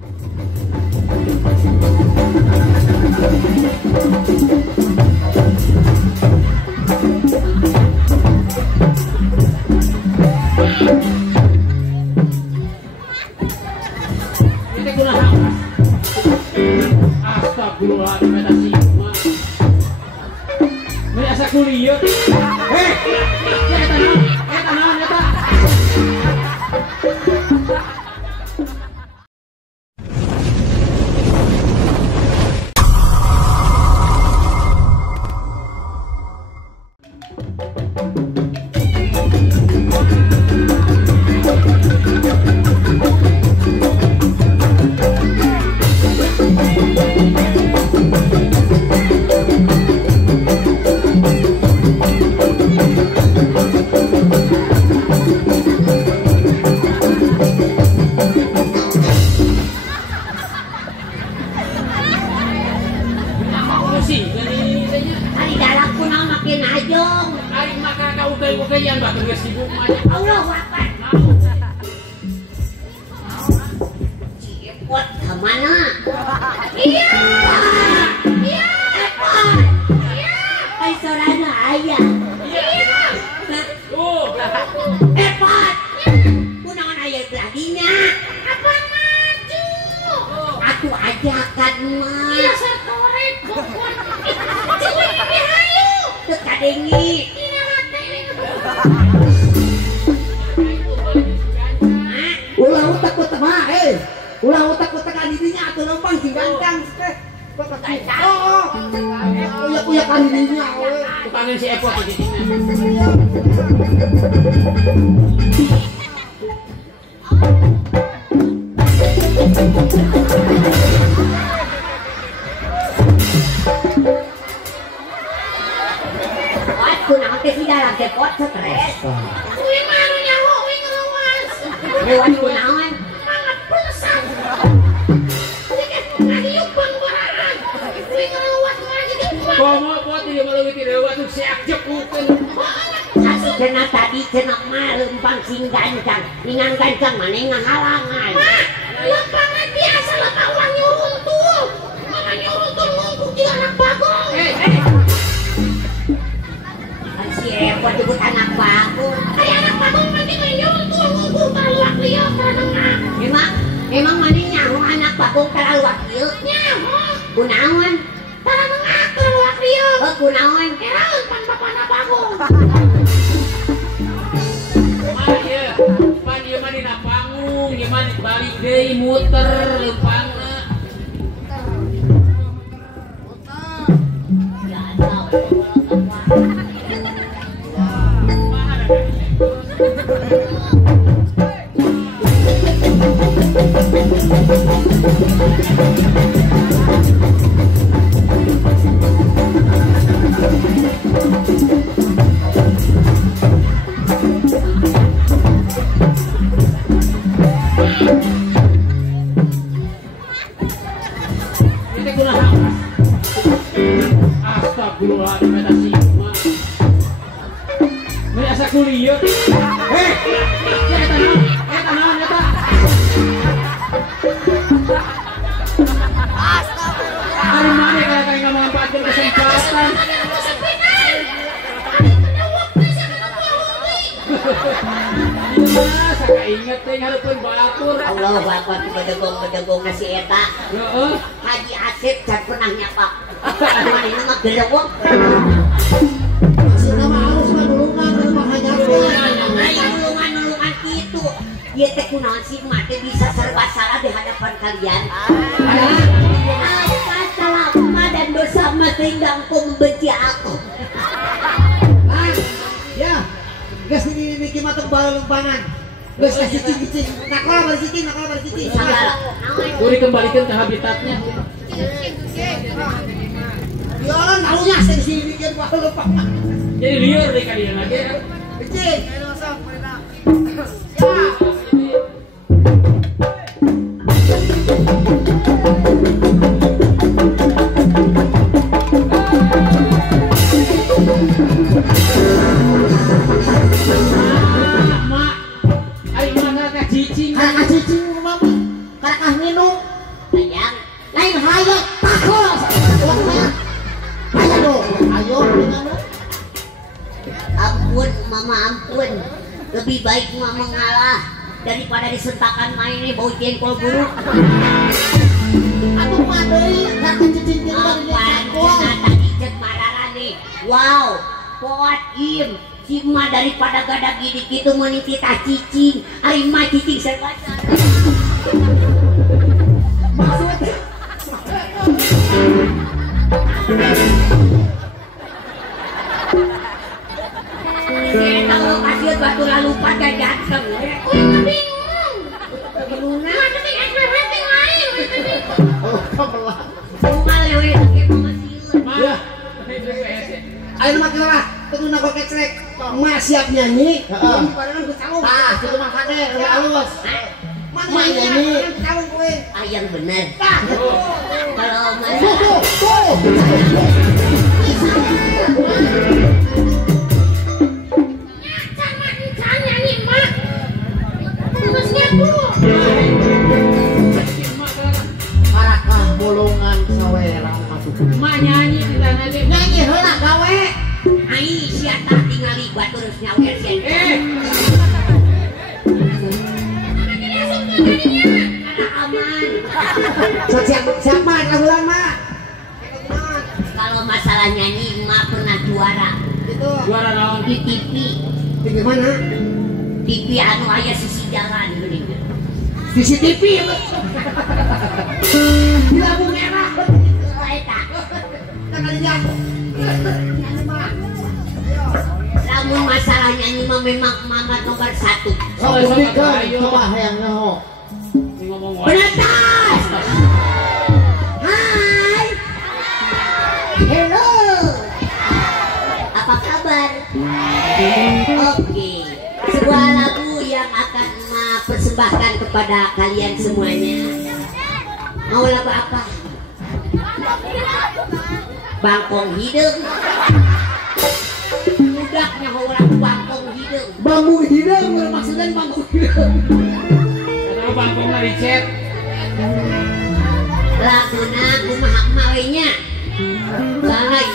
Astagfirullahaladzim, eta simah. Ini asa kuliah. Eta naon, eta. Astagfirullahaladzim, eta simah. Ini asa kuliah. Eta naon, eta. Hari mana kalau kayak nggak memanfaatkan kesempatan? Saya inget teh ngarepkeun batur. Allah Akbar bedegong nasi eta. Heeh. Haji Asep can pernah nyapa. Manehna mah gelewek. Maksudna mah harus manulungan mah hanya Nulungan kitu. Ieu teh kunaon sih mah teh bisa serba salah di hadapan kalian. Salah dan dosa mah tinggal membenci aku. Ya, geus dimiliki mah tebal lempanan. Geus cicing-cicing. Nakal bari cicing. Uri kembalikan ke habitatnya. Ya, naunya saya sini bikin bal lempanan. Jadi liur deh kalian lagi. Cicing. Mak, ari mana ka cicing? Kakak cicing mama. Kakak minum. Lain hayat takut. Ayo dong, ayo gimana? Ampun mama ampun, lebih baik mama mengalah daripada disentakan main nih bau jengkol buruk. Aku madei kaki cicing Apaan cenah tadi cek mararan nih. Wow, poat im si emak daripada gadak gini gitu mending titah cicing. Ari mah cicing serba salah. Saya tahu kasih batu lalu pada jatuh. Oh, bingung. Bingung nah. Tapi SPP lain. Oh, kamelah. Bungal we pakai mama siun. Ya. Ayo mah kira, tunggu nak kecrek. Mas siap nyanyi. Heeh. Padahal ku calung. Ah, kitu mah kade, halus. Mana nyanyi? Calung kowe. Ah yang bener. Kalau mas Marakah bolongan sawerang masuk. Ma nyanyi di sana deh. Nyanyi heula gawe. ai sia tah tingali batur nyawer sia. Aman. Siapa kabulan mah? Kalau masalah nyanyi emak pernah juara Itu Juara naon? di TV. di mana? TV anu aya sisi jalan geuning. CCTV. Di lampu merah. Eta Tanggal jam. lamun masalah nyanyi mah memang mama nomor 1. Oh, buktikan coba yang nyaho. Ngomong Benetas. Hai. Hello. Apa kabar? Oke. Sebuah lagu yang akan persembahkan kepada kalian semuanya. Mau lagu apa? Bangkong Hideung. Budaknya mau lagu Bangkong Hideung. Bambu hideung maksudnya bambu hideung. Kalau bangkong dari chat. Laguna kumaha mawe nya. Baik.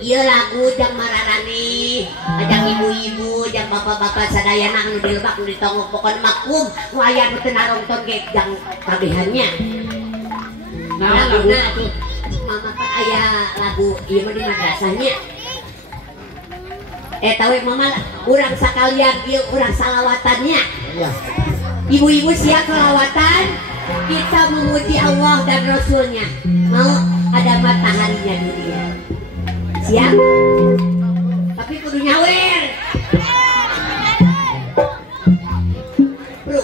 Ieu lagu jang mararane, ajang ibu-ibu, jang bapak-bapak sadayana anu dilebak nu ditongok pokon makum, nu aya nu teu narongton ge jang kabehannya. Naon lagu Laguna tuh? mama kan aya lagu ieu mah di madrasahnya. Tahu mama urang sakalian ieu urang salawatannya. Iya. Ibu-ibu siap selawatan, kita memuji Allah dan Rasulnya. Mau ada mataharinya dunia. Siap? Tapi kudu nyawer. Bro.